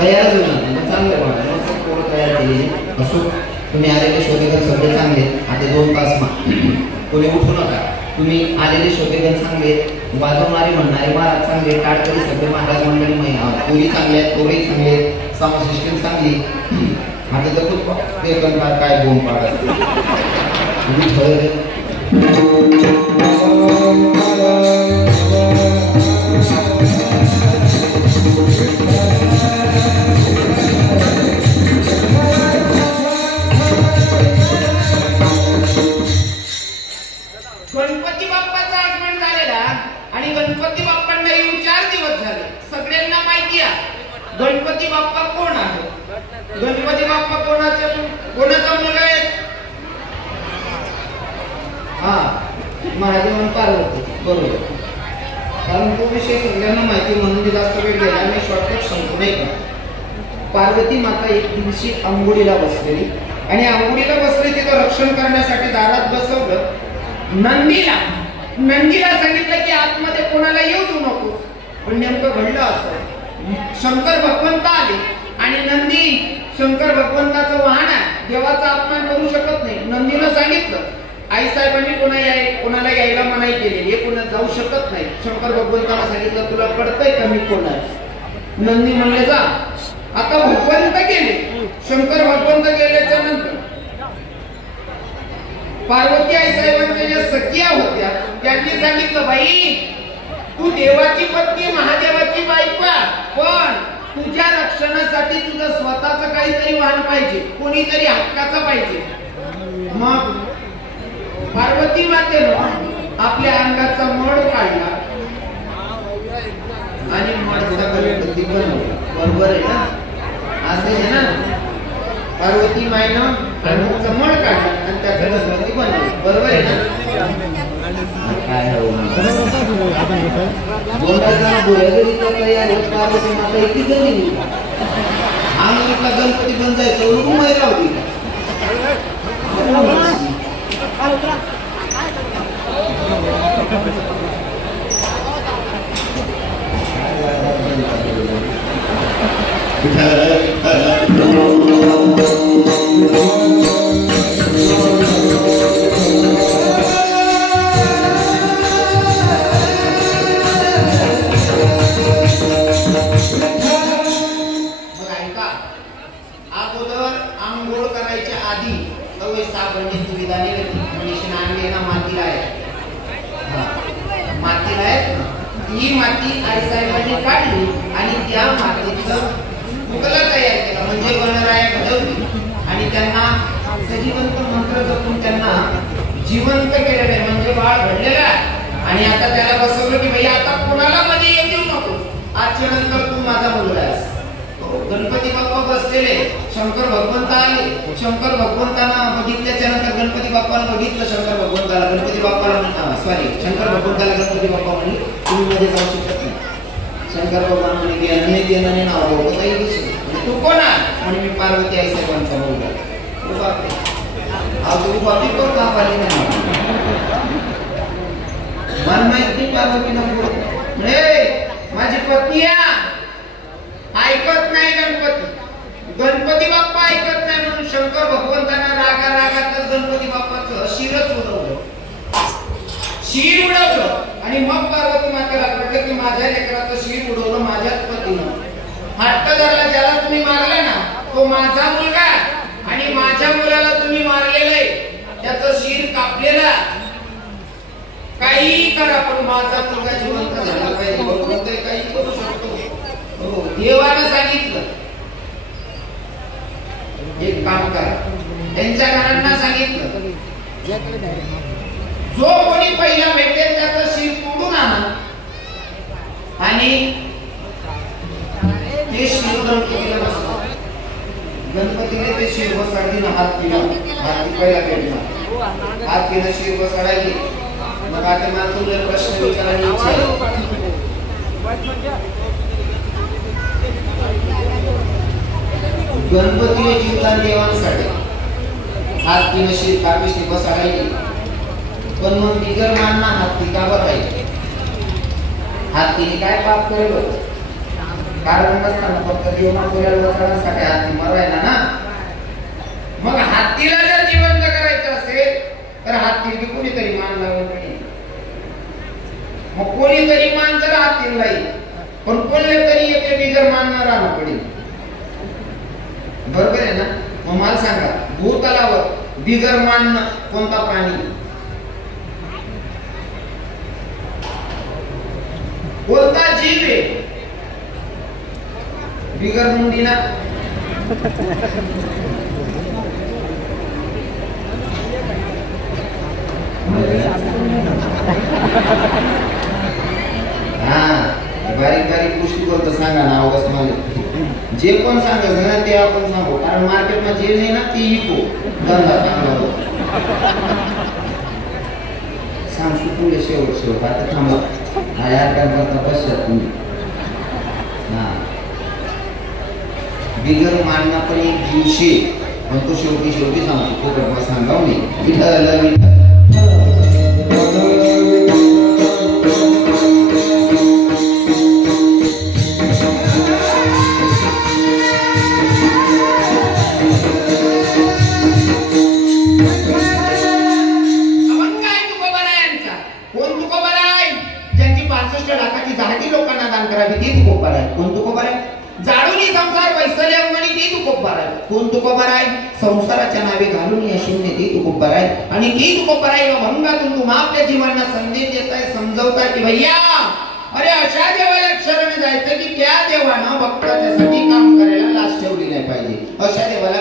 तयारच होणार चांगलं वाटलं मस्त पोरं तयार केलेली असो. तुम्ही आलेले शोधेगण सगळे चांगले. आता 2 तास कोणी उठू नका. तुम्ही आलेले शोधेगण चांगले, वाजवणारे म्हणणारे महाराज चांगले, टाळकरी सगळे महाराज मंडळी पुरी चांगले आहेत, पोरही चांगले, साऊंड सिस्टीम चांगली. आता तर खूप बेकंकार काय बोंब पाडत गणपती बाप्पाचं आगमन झालेला आणि गणपती बाप्पांना येऊन 4 दिवस झाले. सगळ्यांना माहिती आहे गणपती बाप्पा कोण आहे. गणपती बाप्पा कोणाचा मुलगा आहे? हा, महादेव आणि पार्वती. बरोबर. कारण तो विषय सगळ्यांना माहिती म्हणून जास्त वेळ गेला. मी शॉर्टकट सांगतो नाही का. पार्वती माता एक दिवशी अंघोळीला बसलेली आणि अंघोळीला बसली तिथं रक्षण करण्यासाठी दारात बसवलं. नंदीला सांगितलं की आतमध्ये कोणाला येऊ देऊ नको. पण नेमकं घडलं असं, शंकर भगवंत आले आणि नंदी शंकर भगवंताचं वाहन आहे, देवाचा अपमान करू शकत नाही. नंदीनं सांगितलं आई साहेबांनी कोणाला यायला मनाई केलेली, हे कोणा जाऊ शकत नाही. शंकर भगवंताला सांगितलं तुला कळतंय का मी कोण आहे. नंदी म्हणले जा. आता भगवंत गेले. शंकर भगवंत गेल्याच्या नंतर पार्वती आई साहेबांच्या ज्या सखिया होत्या त्यांनी सांगितलं बाई तू देवाची पत्नी महादेवाची बायको, पण तुझ्या रक्षणासाठी तुझं स्वतःचं काहीतरी वाहन पाहिजे, कोणीतरी हक्काचं पाहिजे. मग पार्वती मातेनं आपल्या अंगाचा मड काढला आणि मडचा गणपती बनवला. बरोबर आहे ना? असं आहे ना. पार्वती मायनं अंगाचा मड काढला आणि त्याचा गणपती बनवला. बरोबर आहे ना? काय पार्वती माता इतकी गणली गणपती बन जायचं महिला होती. अगोदर आंघोळ करायच्या आधी साबणाची सुविधा नाही होती. मनीषने आणली ना मातीला आहे, मातीला आहे. ही माती आई साहेबांनी काढली आणि त्या मातीचं पुतळा तयार केला, म्हणजे गणराया घडवली आणि त्यांना सजीवंत मंत्र जपून त्यांना जिवंत केलेलं आहे, म्हणजे बाळ घडलेलं आहे. आणि आता त्याला बसवलं की भाई आता कोणाला मध्ये येऊ नको, आजच्या नंतर तू माझा मुलगा आहेस. गणपती बाप्पा बसलेले, शंकर भगवंत आले. शंकर भगवंतांना बघितल्याच्या नंतर गणपती बाप्पाला बघितलं. शंकर भगवंताला गणपती बाप्पाला शंकर भगवंताला गणपती बाप्पा म्हणले तुम्ही मध्ये जाऊ शकत नाही. शंकर भगवान म्हणे देणं नाव तू कोण आहे म्हणे मी पार्वती आई साहेबांचा मुलगा. तू बापी कोण बाप आले नाही मन माहिती पार्वतीला माझी पत्नी ऐकत नाही. गणपती बाप्पा ऐकत नाही म्हणून शंकर भगवंतांना रागातच गणपती बाप्पाचं शिरच उडवलं, शिर उडवलं. आणि मग पार्वती मातेला कळलं की माझ्या लेकराचं शिर उडवलं माझ्याच पतीनं. हट्ट धरला, ज्याला तुम्ही मारला ना तो माझा मुलगा आणि माझ्या मुलाला तुम्ही मारलेलं आहे, त्याचं शिर कापलेलं. काही करा पण माझा मुलगा जिवंत झाला पाहिजे. भगवंत काही करू शकतो. देवानं सांगितलं एक काम करा. त्यांच्या घरांना सांगितलं जो कोणी पहिला भेटेल त्याचं शिर तोडून आणा आणि ते शिर गणपतीला बसवा. गणपतीने ते शिर बसाडीनं हात केला. हाती पहिला भेटला, हात केलं, शिर बसाडायची. मग आता मला तुला प्रश्न विचारायची इच्छा आहे. गणपतीने जीवदान देवांसाठी हात तिने शिर कापीशी बसाडायची. पण मग बिगर मानना हात ती का बसायची? हात तिने काय पाप केलं? कारण नसताना फक्त जीवना बोलायला बसण्यासाठी हत्ती मरवायला ना. मग हत्तीला जर जिवंत करायचं असेल तर हत्तीला कोणीतरी मान लावलं पाहिजे. मग कोणीतरी मान जर हत्तीला येईल पण कोणले तरी एके बिगर मानणार राहणं पडेल. बरोबर आहे ना. मग मला सांगा भूतलावर बिगर मानणं कोणता प्राणी, कोणता जीव आहे बिगर मुंडीना? बारीक बारीक गोष्टी बोलतो सांगा ना अवगस मला. जे पण सांगायचं ना ते आपण सांगू, कारण मार्केटमध्ये जे नाही ना ते इको धंदा चांगला सांगू तुले शेवट आता थांबा. हा यार काय करता बसत तुम्ही. हा बिगर मानना पण एक दिवशी पण तो शेवटी सांगतो फुकट सांगाव नाही. विठ्ठल लोकांना दान करावी ती तुकोबार आहे. कोण तुकोबार आहे? जाळून संसार वैसले अंगणी ती तुकोबार आहे. कोण तुकोबार आहे? संसाराच्या नावे घालून या शून्य ती तुकोबार आहे. आणि ती तुकोबार आहे भंगातून तुम्हा आपल्या जीवनाला संदेश देताय, समजवताय की भैया अरे अशा देवाला शरण जायचं की त्या देवानं भक्ताच्यासाठी काम करायला लाज ठेवली नाही पाहिजे. अशा देवाला